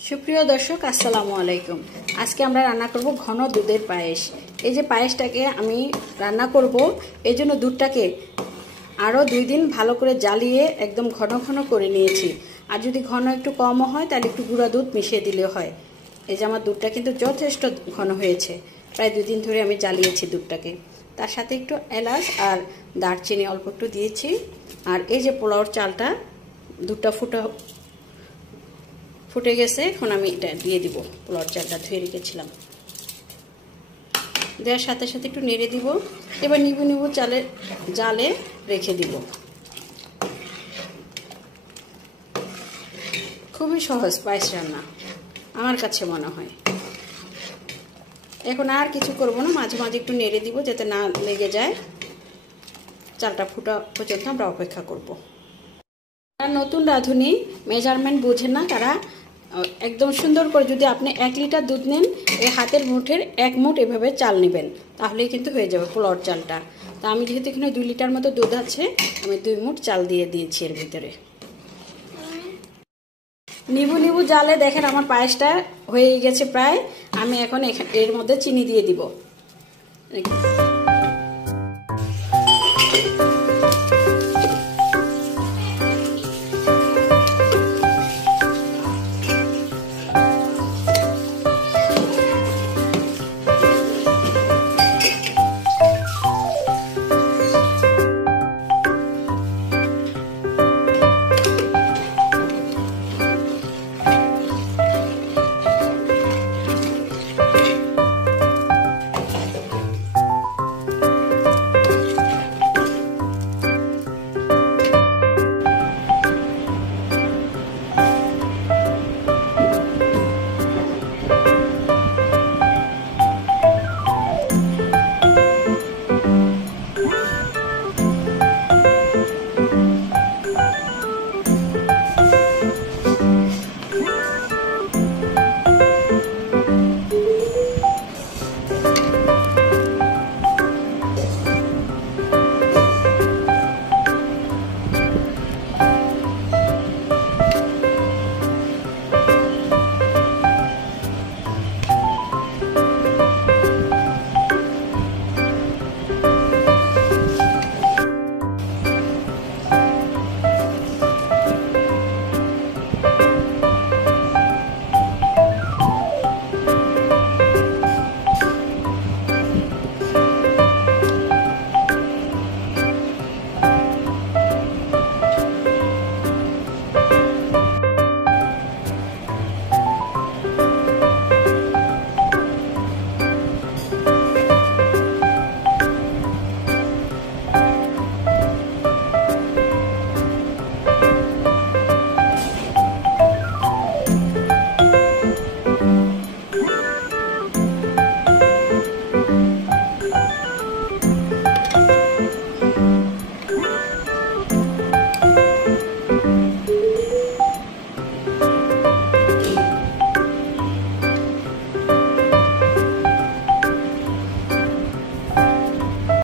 সুপ্রিয় দর্শক আসসালামু আলাইকুম। আজকে আমরা রান্না করব ঘন দুধের পায়েস। এই যে পায়েসটাকে আমি রান্না করব এই জন্য দুধটাকে আরও 2 দিন ভালো করে জ্বালিয়ে একদম ঘন ঘন করে নিয়েছি। আর যদি ঘন একটু কমও হয় তাহলে একটু গুঁড়া দুধ মিশিয়ে দিলে হয়। এই যে আমার দুধটা কিন্তু যথেষ্ট ঘন হয়েছে, প্রায় 2 দিন ধরে আমি জ্বালিয়েছি দুধটাকে। তার সাথে একটু এলাচ আর দারচিনি অল্প একটু দিয়েছি। আর এই যে পোলাওর চালটা দুধটা ফুটে গেছে, এখন আমি এটা দিয়ে দিব। পোলাওর চালটা ধুয়ে রেখেছিলাম, দেওয়ার সাথে সাথে একটু নেড়ে দিব। এবার নিবু নিবু জালে রেখে দিব। খুবই সহজ পায়েস রান্না আমার কাছে মনে হয়। এখন আর কিছু করব না, মাঝে মাঝে একটু নেড়ে দিব যাতে না লেগে যায়। চালটা ফুটা পর্যন্ত আমরা অপেক্ষা করব। যারা নতুন রাঁধুনি মেজারমেন্ট বোঝেন না, তারা একদম সুন্দর করে, যদি আপনি 1 লিটার দুধ নেন, এই হাতের মুঠের 1 মুঠ এভাবে চাল নেবেন, তাহলেই কিন্তু হয়ে যাবে পোলাওর চালটা। তা আমি যেহেতু এখানে 2 লিটার মতো দুধ আছে, আমি 2 মুঠ চাল দিয়ে দিয়েছি এর ভিতরে। নিবু নিবু জালে দেখেন আমার পায়েসটা হয়ে গেছে প্রায়। আমি এখন এর মধ্যে চিনি দিয়ে দিব।